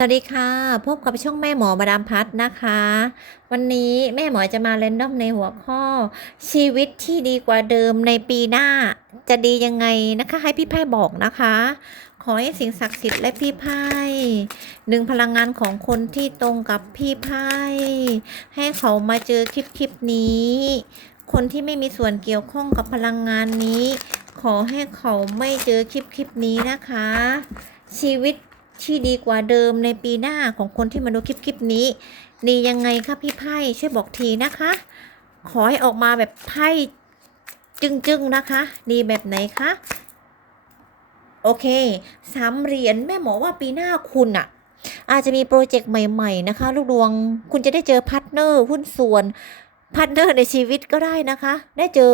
สวัสดีค่ะ พบกับช่องแม่หมอมาดามพัฒนะคะ วันนี้แม่หมอจะมาเรนดอมในหัวข้อ ชีวิตที่ดีกว่าเดิมในปีหน้า จะดียังไงนะคะ ให้พี่ไพ่บอกนะคะ ขอให้สิ่งศักดิ์สิทธิ์และพี่ไพ่หนึ่งพลังงานของคนที่ตรงกับพี่ไพ่ให้เขามาเจอคลิปคลิปนี้ คนที่ไม่มีส่วนเกี่ยวข้องกับพลังงานนี้ ขอให้เขาไม่เจอคลิปคลิปนี้นะคะชีวิต ที่ดีกว่าเดิมในปีหน้าของคนที่มาดูคลิปคลิปนี้ดียังไงคะพี่ไพ่ช่วยบอกทีนะคะ ขอให้ออกมาแบบไพ่จึงๆนะคะ ดีแบบไหนคะโอเคสามเหรียญแม่หมอว่าปีหน้าคุณอะอาจจะมีโปรเจกต์ใหม่ๆนะคะ ลูกดวงคุณจะได้เจอพาร์ทเนอร์หุ้นส่วนพาร์ทเนอร์ในชีวิตก็ได้นะคะ ได้เจอ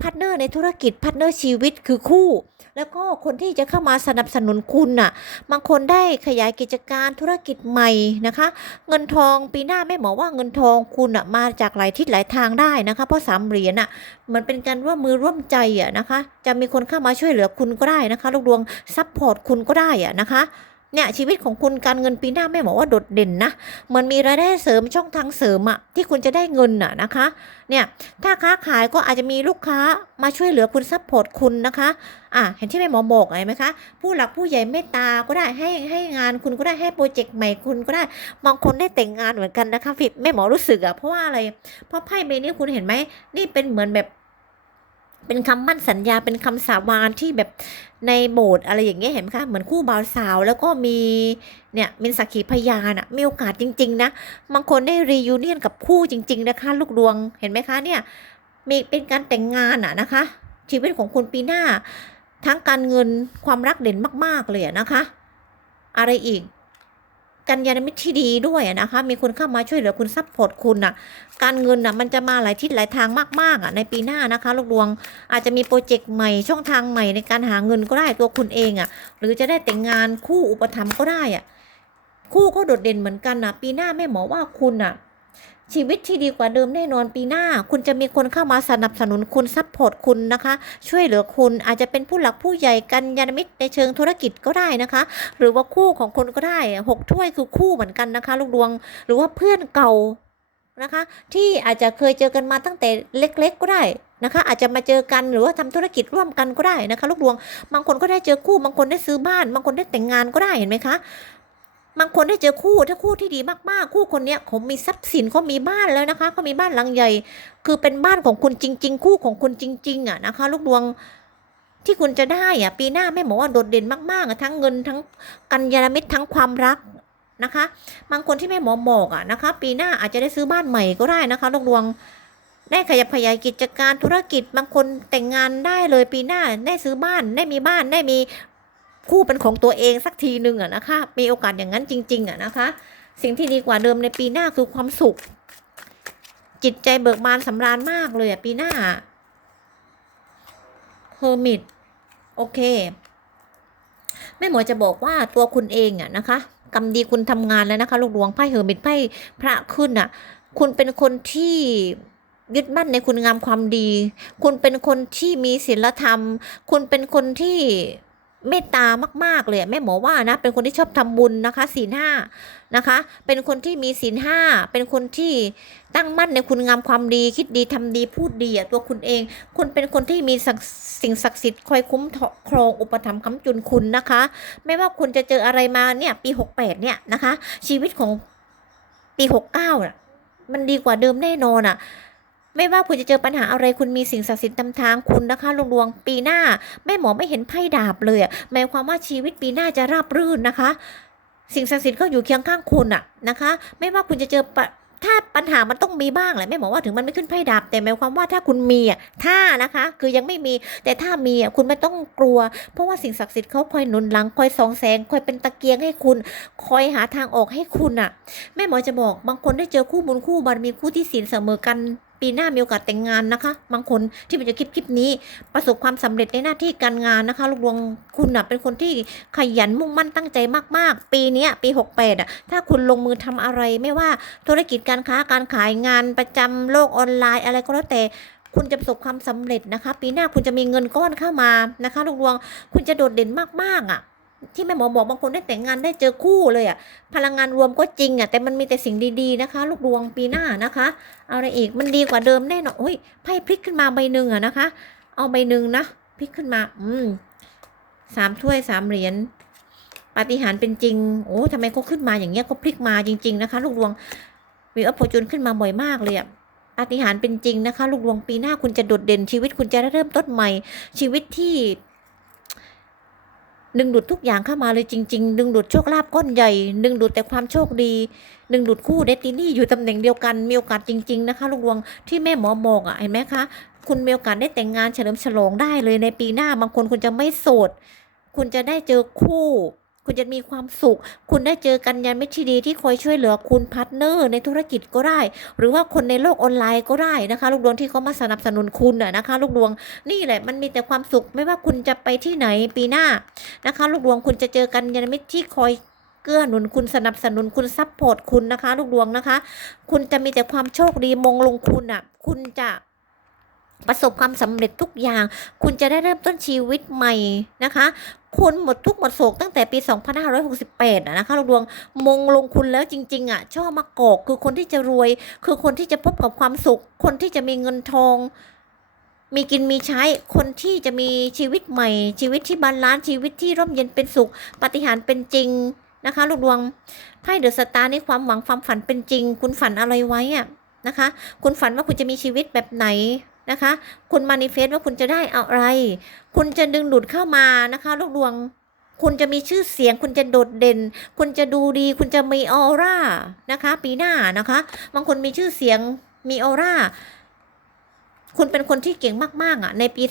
พาร์ทเนอร์ในธุรกิจพาร์ทเนอร์ชีวิตคือคู่ แล้วก็คนที่จะเข้ามาสนับสนุนคุณน่ะ บางคนได้ขยายกิจการธุรกิจใหม่นะคะ เงินทองปีหน้าแม่หมอว่าเงินทองคุณอะมาจากหลายทิศหลายทางได้นะคะ เพราะสามเหรียญอะมันเป็นการร่วมมือร่วมใจอะนะคะ จะมีคนเข้ามาช่วยเหลือคุณก็ได้นะคะ ลูกดวงซัพพอร์ตคุณก็ได้อะนะคะ เนี่ยชีวิตของคุณการเงินปีหน้าแม่หมอว่าโดดเด่นนะเหมันมีรายได้เสริมช่องทางเสริมอะที่คุณจะได้เงินอะนะคะเนี่ยถ้าค้าขายก็อาจจะมีลูกค้ามาช่วยเหลือคุณซัพพอร์ตคุณนะคะอะเห็นที่แม่หมอบอกเห็นไหมคะผู้หลักผู้ใหญ่เมตตาก็ได้ให้ให้งานคุณก็ได้ให้โปรเจกต์ใหม่คุณก็ได้บางคนได้แต่งงานเหมือนกันนะคะฟิแม่หมอรู้สึกอะเพราะว่าอะไรเพราะไพ่ใบนี้คุณเห็นไหมนี่เป็นเหมือนแบบ เป็นคำมั่นสัญญาเป็นคำสาบานที่แบบในโบสถ์อะไรอย่างเงี้ยเห็นไหมคะเหมือนคู่บ่าวสาว แล้วก็มีเนี่ยเป็นสักขีพยานอะมีโอกาสจริง ๆ นะบางคนได้รียูเนียนกับคู่จริง ๆ นะคะ ลูกดวงเห็นไหมคะเนี่ยมีเป็นการแต่งงานอะนะคะ ชีวิตของคุณปีหน้า ทั้งการเงินความรักเด่นมาก ๆ เลยอะนะคะ อะไรอีก กัญญาณมิตรที่ดีด้วยนะคะ มีคนเข้ามาช่วยเหลือคุณซัพพอร์ตคุณน่ะ การเงินน่ะมันจะมาหลายทิศหลายทางมากๆอะในปีหน้านะคะ ลูกดวงอาจจะมีโปรเจกต์ใหม่ช่องทางใหม่ในการหาเงินก็ได้ตัวคุณเองอะ หรือจะได้แต่งงานคู่อุปถัมภ์ก็ได้อะ คู่ก็โดดเด่นเหมือนกันนะปีหน้าแม่หมอว่าคุณอะ ชีวิตที่ดีกว่าเดิมแน่นอนปีหน้า คุณจะมีคนเข้ามาสนับสนุนคุณซัพพอร์ตคุณนะคะ ช่วยเหลือคุณอาจจะเป็นผู้หลักผู้ใหญ่กันยานมิตรในเชิงธุรกิจก็ได้นะคะ หรือว่าคู่ของคนก็ได้หกถ้วยคือคู่เหมือนกันนะคะ ลูกดวง หรือว่าเพื่อนเก่านะคะ ที่อาจจะเคยเจอกันมาตั้งแต่เล็ก ๆ ก็ได้นะคะ อาจจะมาเจอกันหรือว่าทำธุรกิจร่วมกันก็ได้นะคะ ลูกดวง บางคนก็ได้เจอคู่ บางคนได้ซื้อบ้าน บางคนได้แต่งงานก็ได้เห็นไหมคะ บางคนได้เจอคู่ถ้าคู่ที่ดีมากๆ คู่คนเนี้ยเขามีทรัพย์สินเขามีบ้านแล้วนะคะเขามีบ้านหลังใหญ่ คือเป็นบ้านของคุณจริง ๆ คู่ของคุณจริง ๆอะนะคะ ลูกดวงที่คุณจะได้อะปีหน้าแม่บอกว่าโดดเด่นมากๆทั้งเงินทั้งกัญญาณมิตรทั้งความรักนะคะ บางคนที่แม่หมอบอกอะนะคะ ปีหน้าอาจจะได้ซื้อบ้านใหม่ก็ได้นะคะลูกดวงได้ขยับขยายกิจการธุรกิจบางคนแต่งงานได้เลยปีหน้าได้ซื้อบ้านได้มีบ้านได้มี คู่เป็นของตัวเองสักทีหนึ่งอะนะคะ มีโอกาสอย่างนั้นจริง ๆอะนะคะ สิ่งที่ดีกว่าเดิมในปีหน้าคือความสุข จิตใจเบิกบานสำราญมากเลยอะปีหน้าเฮอร์มิตโอเคแม่หมอจะบอกว่าตัวคุณเองอะนะคะกำดีคุณทำงานแล้วนะคะ ลูกดวงไพ่เฮอร์มิตไพ่พระขึ้นอะคุณเป็นคนที่ยึดมั่นในคุณงามความดี คุณเป็นคนที่มีศีลธรรม คุณเป็นคนที่ เมตตามาก ๆ เลย แม่หมอว่านะ เป็นคนที่ชอบทำบุญนะคะศีลห้านะคะ เป็นคนที่มีศีลห้า เป็นคนที่ตั้งมั่นในคุณงามความดี คิดดีทำดีพูดดีอะตัวคุณเอง คุณเป็นคนที่มีสิ่งศักดิ์สิทธิ์คอยคุ้มครองอุปถัมภ์ค้ำจุนคุณนะคะ ไม่ว่าคุณจะเจออะไรมาเนี่ย ปีหกแปดเนี่ยนะคะ ชีวิตของปีหกเก้าน่ะมันดีกว่าเดิมแน่นอนอะ ไม่ว่าคุณจะเจอปัญหาอะไรคุณมีสิ่งศักดิ์สิทธิ์นำทางคุณนะคะลุงดวงปีหน้า แม่หมอไม่เห็นไพ่ดาบเลยอะหมายความว่าชีวิตปีหน้าจะราบรื่นนะคะ สิ่งศักดิ์สิทธิ์ก็อยู่เคียงข้างคุณอะนะคะ ไม่ว่าคุณจะเจอปะถ้าปัญหามันต้องมีบ้างแหละแม่หมอว่าถึงมันไม่ขึ้นไพ่ดาบแต่หมายความว่าถ้าคุณมีอะถ้านะคะ คือยังไม่มี แต่ถ้ามีอะคุณไม่ต้องกลัว เพราะว่าสิ่งศักดิ์สิทธิ์เขาคอยหนุนหลังคอยส่องแสงคอยเป็นตะเกียงให้คุณ คอยหาทางออกให้คุณอะ แม่หมอจะบอกบางคนได้เจอคู่บุญคู่บารมีคู่ที่ศีลเสมอกัน ปีหน้ามีโอกาสแต่งงานนะคะ บางคนที่มันจะคลิปคลิปนี้ ประสบความสำเร็จในหน้าที่การงานนะคะลูกดวงคุณน่ะเป็นคนที่ขยันมุ่งมั่นตั้งใจมาก ๆ ปีนี้ปี 68อะถ้าคุณลงมือทำอะไรไม่ว่าธุรกิจการค้าการขายงานประจำโลกออนไลน์อะไรก็แล้วแต่คุณจะประสบความสำเร็จนะคะ ปีหน้าคุณจะมีเงินก้อนเข้ามานะคะลูกดวงคุณจะโดดเด่นมากๆอะ ที่แม่หมอบอกบางคนได้แต่งงานได้เจอคู่เลยอะพลังงานรวมก็จริงอะแต่มันมีแต่สิ่งดีๆนะคะ ลูกดวงปีหน้านะคะ เอาอะไรอีกมันดีกว่าเดิมแน่นอนโอ้ยไพ่พลิกขึ้นมาใบหนึ่งอะนะคะ เอาใบหนึ่งนะพลิกขึ้นมา อืมสามถ้วยสามเหรียญปาฏิหาริย์เป็นจริง โอ้ทำไมเขาขึ้นมาอย่างเงี้ยเขาพลิกมาจริง ๆนะคะ ลูกดวงวิวอัพโพจุนขึ้นมาบ่อยมากเลยอะปาฏิหาริย์เป็นจริงนะคะ ลูกดวงปีหน้าคุณจะโดดเด่นชีวิตคุณจะเริ่มต้นใหม่ ชีวิตที่ ดึงดูดทุกอย่างเข้ามาเลยจริง ๆ ดึงดูดโชคลาภก้อนใหญ่ ดึงดูดแต่ความโชคดี ดึงดูดคู่เดตินี่อยู่ตำแหน่งเดียวกัน มีโอกาสจริง ๆ นะคะลูกดวงที่แม่หมอบอกอะเห็นไหมคะ คุณมีโอกาสได้แต่งงานเฉลิมฉลองได้เลยในปีหน้า บางคนคุณจะไม่โสด คุณจะได้เจอคู่ คุณจะมีความสุข คุณได้เจอกันยันไม่ที่ดีที่คอยช่วยเหลือคุณพาร์ทเนอร์ในธุรกิจก็ได้ หรือว่าคนในโลกออนไลน์ก็ได้นะคะ ลูกดวงที่เขามาสนับสนุนคุณนะนะคะ ลูกดวงนี่แหละมันมีแต่ความสุขไม่ว่าคุณจะไปที่ไหนปีหน้านะคะ ลูกดวงคุณจะเจอกันยันไมิตรที่คอยเกื้อหนุนคุณสนับสนุนคุณซัพพอร์ตคุณนะคะ ลูกดวงนะคะ คุณจะมีแต่ความโชคดีมงลงคุณอะ คุณจะประสบความสำเร็จทุกอย่าง คุณจะได้เริ่มต้นชีวิตใหม่นะคะ คุณหมดทุกหมดโศกตั้งแต่ปี 2568อะนะคะลูกดวงมงลงคุณแล้วจริง ๆอะช่อมะกอกคือคนที่จะรวย คือคนที่จะพบกับความสุข คนที่จะมีเงินทอง มีกินมีใช้คนที่จะมีชีวิตใหม่ ชีวิตที่บาลานซ์ชีวิตที่ร่มเย็นเป็นสุขปฏิหารเป็นจริงนะคะลูกดวงไพ่เดอะสตาร์นี่ความหวังความฝันเป็นจริง คุณฝันอะไรไว้อะนะคะ คุณฝันว่าคุณจะมีชีวิตแบบไหน นะคะ คุณมานิเฟสว่าคุณจะได้อะไร คุณจะดึงดูดเข้ามานะคะลูกดวง คุณจะมีชื่อเสียง คุณจะโดดเด่น คุณจะดูดี คุณจะมีออร่านะคะ ปีหน้านะคะ บางคนมีชื่อเสียงมีออร่า คุณเป็นคนที่เก่งมากๆอะในปี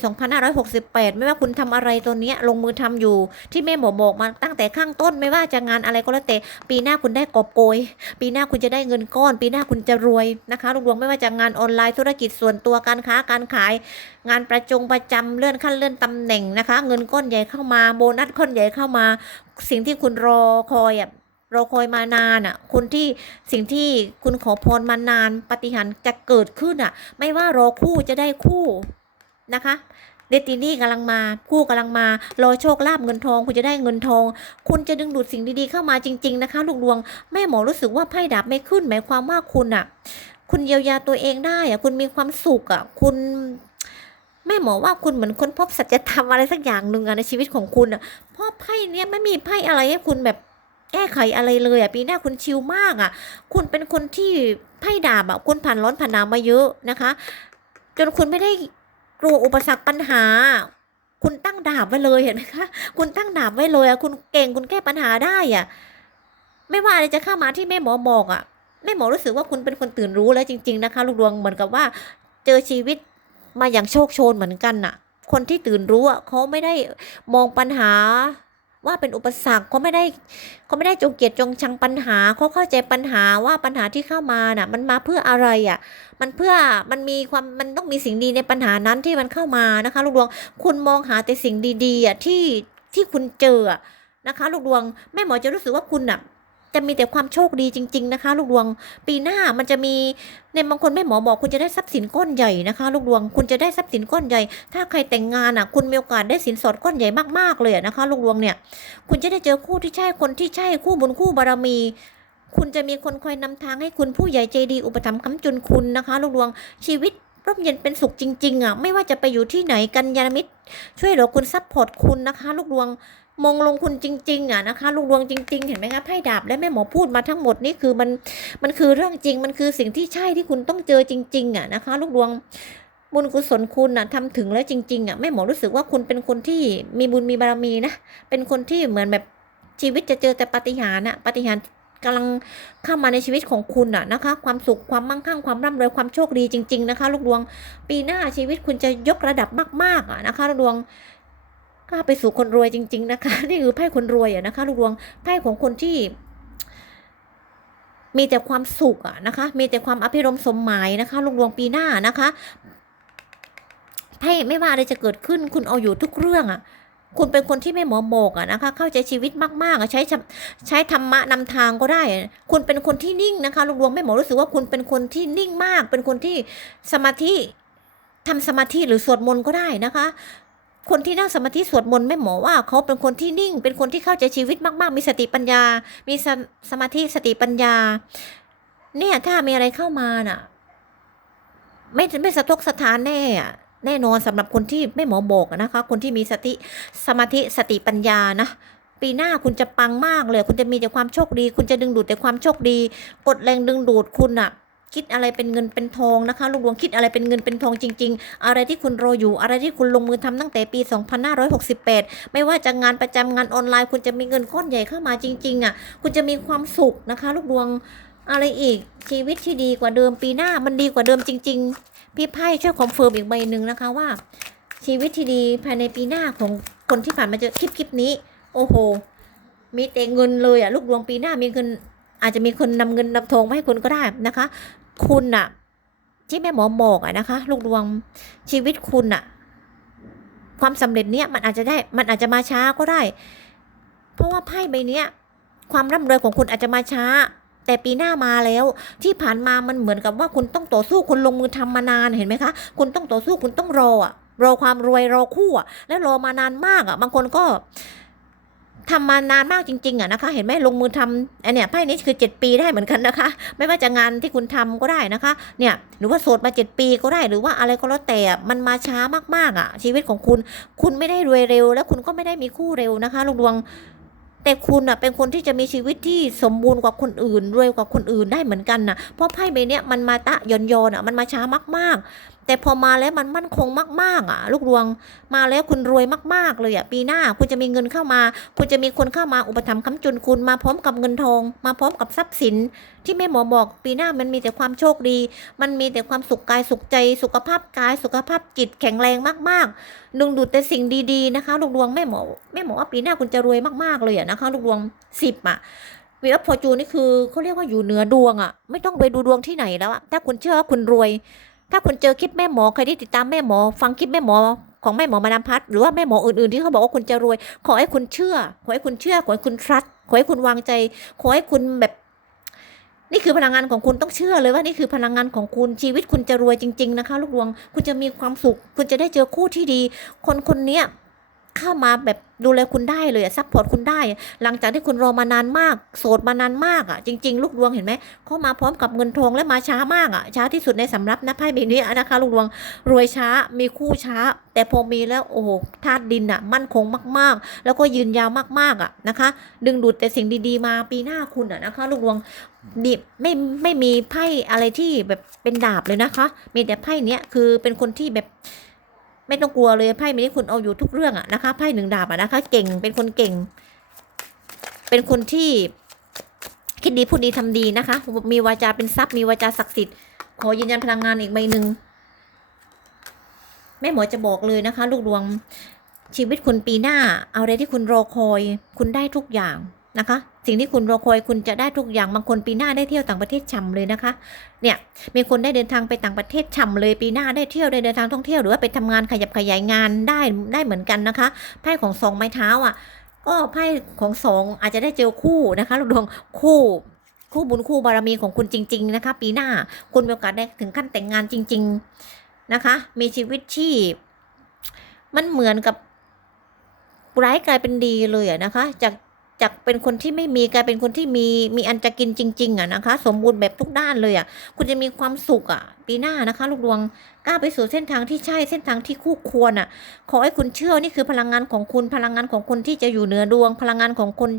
2568 ไม่ว่าคุณทำอะไรตัวเนี้ยลงมือทำอยู่ ที่แม่หมอบอกมาตั้งแต่ข้างต้นไม่ว่าจะงานอะไรก็แล้วแต่ปีหน้าคุณได้กอบโกย ปีหน้าคุณจะได้เงินก้อน ปีหน้าคุณจะรวยนะคะลูกดวงไม่ว่าจะงานออนไลน์ธุรกิจส่วนตัวการค้าการขาย งานประจงประจำเลื่อนขั้นเลื่อนตำแหน่งนะคะ เงินก้อนใหญ่เข้ามาโบนัสก้อนใหญ่เข้ามา สิ่งที่คุณรอคอยอะ รอคอยมานานอะคุณที่สิ่งที่คุณขอพรมานานปฏิหารจะเกิดขึ้นอะ ไม่ว่ารอคู่จะได้คู่นะคะเดตินี่กำลังมาคู่กำลังมารอโชคลาภเงินทอง คุณจะได้เงินทอง คุณจะดึงดูดสิ่งดีๆเข้ามาจริง ๆนะคะ ลูกดวงแม่หมอรู้สึกว่าไพ่ดาบไม่ขึ้น หมายความว่าคุณอะ คุณเยียวยาตัวเองได้อะคุณมีความสุขอะคุณแม่หมอว่าคุณเหมือนค้นพบสัจธรรมอะไรสักอย่างหนึ่งในชีวิตของคุณอะเพราะไพ่เนี้ยไม่มีไพ่อะไรให้คุณแบบ แก้ไขอะไรเลยอะปีหน้าคุณชิลมากอะ คุณเป็นคนที่ไพ่ดาบอะคุณผ่านร้อนผ่านหนาวมาเยอะนะคะ จนคุณไม่ได้กลัวอุปสรรคปัญหา คุณตั้งดาบไว้เลยเห็นไหมคะคุณตั้งดาบไว้เลยอะคุณเก่งคุณแก้ปัญหาได้อะไม่ว่าอะไรจะเข้ามาที่แม่หมอบอกอะแม่หมอรู้สึกว่าคุณเป็นคนตื่นรู้แล้วจริง ๆนะคะ ลูกดวงเหมือนกับว่า เจอชีวิตมาอย่างโชคโชนเหมือนกันน่ะ คนที่ตื่นรู้อะเขาไม่ได้มองปัญหา ว่าเป็นอุปสรรคเขาไม่ได้เขาไม่ได้จงเกียดจงชังปัญหาเขาเข้าใจปัญหาว่าปัญหาที่เข้ามาน่ะ มันมาเพื่ออะไรอะ มันเพื่อมันมีความมันต้องมีสิ่งดีในปัญหานั้นที่มันเข้ามานะคะ ลูกดวงคุณมองหาแต่สิ่งดีๆอะที่ที่คุณเจอนะคะ ลูกดวงแม่หมอจะรู้สึกว่าคุณอะ จะมีแต่ความโชคดีจริง ๆนะคะ ลูกดวงปีหน้ามันจะมีในบางคนแม่หมอบอกคุณจะได้ทรัพย์สินก้อนใหญ่นะคะ ลูกดวงคุณจะได้ทรัพย์สินก้อนใหญ่ ถ้าใครแต่งงานอะ คุณมีโอกาสได้สินสอดก้อนใหญ่มากๆเลยนะคะ ลูกดวงเนี่ย คุณจะได้เจอคู่ที่ใช่คนที่ใช่คู่บุญคู่บารมีคุณจะมีคนคอยนำทางให้คุณผู้ใหญ่ใจดีอุปถัมภ์ค้ำจุนคุณนะคะ ลูกดวงชีวิตร่มเย็นเป็นสุขจริง ๆอะไม่ว่าจะไปอยู่ที่ไหนกันยาณมิตร ช่วยเหลือคุณซัพพอร์ตคุณนะคะ ลูกดวง มงลงคุณจริงๆอะนะคะลูกดวงจริง ๆ เห็นไหมคะไพ่ดาบและแม่หมอพูดมาทั้งหมดนี่คือมันมันคือเรื่องจริงมันคือสิ่งที่ใช่ที่คุณต้องเจอจริง ๆอะนะคะ ลูกดวงบุญกุศลคุณน่ะทำถึงแล้วจริง ๆอะแม่หมอรู้สึกว่าคุณเป็นคนที่มีบุญมีบารมีนะเป็นคนที่เหมือนแบบชีวิตจะเจอแต่ปาฏิหาริย์น่ะปาฏิหาริย์กำลังเข้ามาในชีวิตของคุณน่ะนะคะ ความสุขความมั่งคั่งความร่ำรวยความโชคดีจริง ๆ นะคะ ลูกดวง ปีหน้าชีวิตคุณจะยกระดับมากๆอะนะคะ ลูกดวง ก้าไปสู่คนรวยจริง ๆ นะคะ นี่คือไพ่คนรวยอะนะคะ ลูกดวงไพ่ของคนที่ มีแต่ความสุขอะนะคะ มีแต่ความอภิรมย์สมหมายนะคะ ลูกดวงปีหน้านะคะไพ่ไม่ว่าอะไรจะเกิดขึ้น คุณเอาอยู่ทุกเรื่องอะคุณเป็นคนที่ไม่หมอโมกอะนะคะ เข้าใจชีวิตมากๆอะใช้ใช้ธรรมะนำทางก็ได้ คุณเป็นคนที่นิ่งนะคะลูกดวงไม่หมอรู้สึกว่าคุณเป็นคนที่นิ่งมาก เป็นคนที่สมาธิทำสมาธิหรือสวดมนต์ก็ได้นะคะ คนที่นั่งสมาธิสวดมนต์แม่หมอว่าเขาเป็นคนที่นิ่ง เป็นคนที่เข้าใจชีวิตมาก ๆ มีสติปัญญา มีสสมาธิสติปัญญา เนี่ยถ้ามีอะไรเข้ามาน่ะ ไม่ไม่สะทกสะท้านแน่อะแน่นอนสำหรับคนที่แม่หมอบอกนะคะ คนที่มีสติสมาธิสติปัญญานะปีหน้าคุณจะปังมากเลย คุณจะมีแต่ความโชคดี คุณจะดึงดูดแต่ความโชคดี กดแรงดึงดูดคุณอะ คิดอะไรเป็นเงินเป็นทองนะคะ ลูกดวงคิดอะไรเป็นเงินเป็นทองจริง ๆ อะไรที่คุณรออยู่อะไรที่คุณลงมือทำตั้งแต่ปี 2568 ไม่ว่าจะงานประจำงานออนไลน์ คุณจะมีเงินก้อนใหญ่เข้ามาจริง ๆอะคุณจะมีความสุขนะคะ ลูกดวงอะไรอีกชีวิตที่ดีกว่าเดิมปีหน้ามันดีกว่าเดิมจริง ๆ พี่ไพ่ช่วยคอนเฟิร์มอีกใบหนึ่งนะคะว่า ชีวิตที่ดีภายในปีหน้าของคนที่ผ่านมาเจอคลิปคลิปนี้ โอ้โห มีแต่เงินเลยอะลูกดวงปีหน้ามีเงินอาจจะมีคนนำเงินนำทองมาให้คุณก็ได้นะคะ คุณอะที่แม่หมอบอกอะนะคะ ลูกดวงชีวิตคุณอะความสำเร็จเนี้ยมันอาจจะได้มันอาจจะมาช้าก็ได้ เพราะว่าไพ่ใบเนี้ย ความร่ำรวยของคุณอาจจะมาช้า แต่ปีหน้ามาแล้ว ที่ผ่านมามันเหมือนกับว่าคุณต้องต่อสู้คุณลงมือทำมานานเห็นไหมคะ คุณต้องต่อสู้คุณต้องรออะรอความรวยรอคู่อะแล้วรอมานานมากอะบางคนก็ ทำมานานมากจริง ๆอะนะคะ เห็นไหมลงมือทำอันเนี้ยไพ่นี้คือเจ็ดปีได้เหมือนกันนะคะ ไม่ว่าจะงานที่คุณทำก็ได้นะคะ เนี่ยหรือว่าโสดมาเจ็ดปีก็ได้หรือว่าอะไรก็แล้วแต่อะมันมาช้ามากๆอะชีวิตของคุณ คุณไม่ได้รวยเร็ว แล้วคุณก็ไม่ได้มีคู่เร็วนะคะลูกดวงแต่คุณอะเป็นคนที่จะมีชีวิตที่สมบูรณ์กว่าคนอื่นรวยกว่าคนอื่นได้เหมือนกันน่ะเพราะไพ่ใบเนี้ยมันมาตะยอนยอนอะมันมาช้ามากๆ แต่พอมาแล้วมันมั่นคงมาก ๆ อะ ลูกดวงมาแล้วคุณรวยมาก ๆ เลยอะปีหน้าคุณจะมีเงินเข้ามา คุณจะมีคนเข้ามาอุปถัมภ์ค้ำจุนคุณมาพร้อมกับเงินทอง มาพร้อมกับทรัพย์สิน ที่แม่หมอบอก ปีหน้ามันมีแต่ความโชคดี มันมีแต่ความสุขกายสุขใจ สุขภาพกายสุขภาพจิตแข็งแรงมากๆดึงดูดแต่สิ่งดีๆนะคะ ลูกดวงแม่หมอแม่หมอว่าปีหน้าคุณจะรวยมากๆเลยอะนะคะ ลูกดวงสิบอะวีรพอจูนนี่คือเขาเรียกว่าอยู่เหนือดวงอะ ไม่ต้องไปดูดวงที่ไหนแล้วอะถ้าคุณเชื่อว่าคุณรวย ถ้าคุณเจอคลิปแม่หมอใครที่ติดตามแม่หมอ ฟังคลิปแม่หมอของแม่หมอมาดามพัดหรือว่าแม่หมออื่นๆที่เขาบอกว่าคุณจะรวย ขอให้คุณเชื่อ ขอให้คุณเชื่อ ขอให้คุณทรัสขอให้คุณวางใจ ขอให้คุณแบบ นี่คือพลังงานของคุณต้องเชื่อเลยว่านี่คือพลังงานของคุณชีวิตคุณจะรวยจริง ๆ นะคะ ลูกดวง คุณจะมีความสุข คุณจะได้เจอคู่ที่ดี คนคนนี้ เข้ามาแบบดูแลคุณได้เลยอะซัพพอร์ตคุณได้ หลังจากที่คุณรอมานานมาก โสดมานานมากอะจริง ๆ ลูกดวงเห็นไหมเข้ามาพร้อมกับเงินทองและมาช้ามากอะช้าที่สุดในสำรับนะไพ่ใบนี้นะคะ ลูกดวงรวยช้ามีคู่ช้า แต่พอมีแล้วโอ้โหธาตุดินอะมั่นคงมากๆ แล้วก็ยืนยาวมากๆอะนะคะ ดึงดูดแต่สิ่งดีๆ มาปีหน้าคุณอะนะคะ ลูกดวงดิไม่ไม่มีไพ่อะไรที่แบบเป็นดาบเลยนะคะ มีแต่ไพ่เนี้ยคือเป็นคนที่แบบ ไม่ต้องกลัวเลยไพ่นี้คุณเอาอยู่ทุกเรื่องอะนะคะไพ่หนึ่งดาบอะนะคะ เก่งเป็นคนเก่ง เป็นคนที่คิดดีพูดดีทำดีนะคะ มีวาจาเป็นทรัพย์มีวาจาศักดิ์สิทธิ์ขอยืนยันพลังงานอีกใบหนึ่งแม่หมอจะบอกเลยนะคะ ลูกดวงชีวิตคุณปีหน้า เอาอะไรที่คุณรอคอย คุณได้ทุกอย่างนะคะ สิ่งที่คุณรอคอยคุณจะได้ทุกอย่างบางคนปีหน้าได้เที่ยวต่างประเทศฉ่ำเลยนะคะ เนี่ยมีคนได้เดินทางไปต่างประเทศฉ่ำเลยปีหน้าได้เที่ยวได้เดินทางท่องเที่ยวหรือว่าไปทำงานขยับขยายงานได้ได้เหมือนกันนะคะไพ่ของสองไม้เท้าอะก็ไพ่ของสองอาจจะได้เจอคู่นะคะลูกดวงคู่คู่บุญคู่บารมีของคุณจริง ๆ นะคะ ปีหน้าคุณมีโอกาสได้ถึงขั้นแต่งงานจริง ๆนะคะ มีชีวิตที่มันเหมือนกับร้ายกลายเป็นดีเลยนะคะ จาก จากเป็นคนที่ไม่มีกลายเป็นคนที่มีมีอันจะกินจริง ๆอะนะคะ สมบูรณ์แบบทุกด้านเลยอะคุณจะมีความสุขอะปีหน้านะคะ ลูกดวงก้าวไปสู่เส้นทางที่ใช่เส้นทางที่คู่ควรอะขอให้คุณเชื่อนี่คือพลังงานของคุณพลังงานของคนที่จะอยู่เหนือดวง พลังงานของคน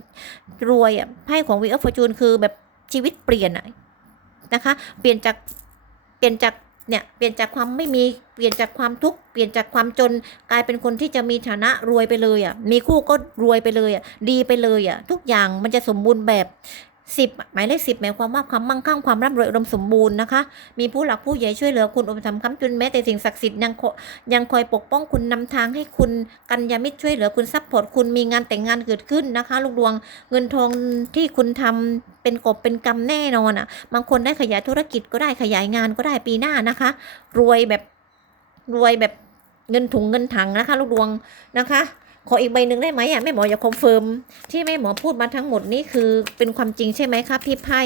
รวยอะไพ่ของวีออฟฟอร์จูนคือแบบชีวิตเปลี่ยนอะนะคะ เปลี่ยนจากเปลี่ยนจาก เนี่ยเปลี่ยนจากความไม่มีเปลี่ยนจากความทุกข์เปลี่ยนจากความจนกลายเป็นคนที่จะมีฐานะรวยไปเลยอะมีคู่ก็รวยไปเลยอะดีไปเลยอะทุกอย่างมันจะสมบูรณ์แบบ สิบหมายเลขสิบหมายความว่าความมั่งคั่งความร่ำรวยอุดมสมบูรณ์นะคะ มีผู้หลักผู้ใหญ่ช่วยเหลือคุณอุปถัมภ์ค้ำจุนแม้แต่สิ่งศักดิ์สิทธิ์ยังยังคอยปกป้องคุณนำทางให้คุณกัญญามิตรช่วยเหลือคุณซัพพอร์ตคุณมีงานแต่งงานเกิดขึ้นนะคะ ลูกดวงเงินทองที่คุณทำเป็นกบเป็นกำแน่นอนอะ บางคนได้ขยายธุรกิจก็ได้ขยายงานก็ได้ปีหน้านะคะ รวยแบบรวยแบบเงินถุงเงินถังนะคะ ลูกดวงนะคะ ขออีกใบหนึ่งได้ไหมอะแม่หมออยากคอนเฟิร์มที่แม่หมอพูดมาทั้งหมดนี่คือเป็นความจริงใช่ไหมคะพี่ไพ่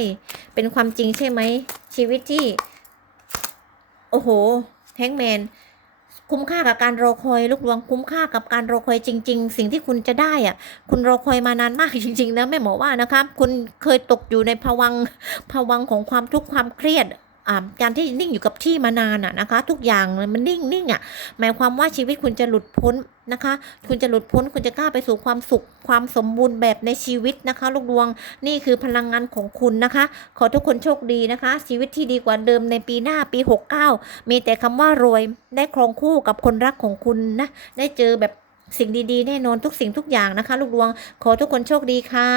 เป็นความจริงใช่ไหมชีวิตที่ โอ้โหแทงแมนคุ้มค่ากับการรอคอยลูกดวงคุ้มค่ากับการรอคอยจริง ๆ สิ่งที่คุณจะได้อะ คุณรอคอยมานานมากจริง ๆ นะแม่หมอว่านะคะคุณเคยตกอยู่ในภวังภวังของความทุกข์ความเครียด การที่นิ่งอยู่กับที่มานานอะนะคะ ทุกอย่างมันนิ่งนิ่งอะหมายความว่าชีวิตคุณจะหลุดพ้นนะคะ คุณจะหลุดพ้นคุณจะกล้าไปสู่ความสุขความสมบูรณ์แบบในชีวิตนะคะ ลูกดวงนี่คือพลังงานของคุณนะคะ ขอทุกคนโชคดีนะคะ ชีวิตที่ดีกว่าเดิมในปีหน้าปี 69 มีแต่คำว่ารวยได้ครองคู่กับคนรักของคุณนะได้เจอแบบสิ่งดีๆ แน่นอนทุกสิ่งทุกอย่างนะคะ ลูกดวงขอทุกคนโชคดีค่ะ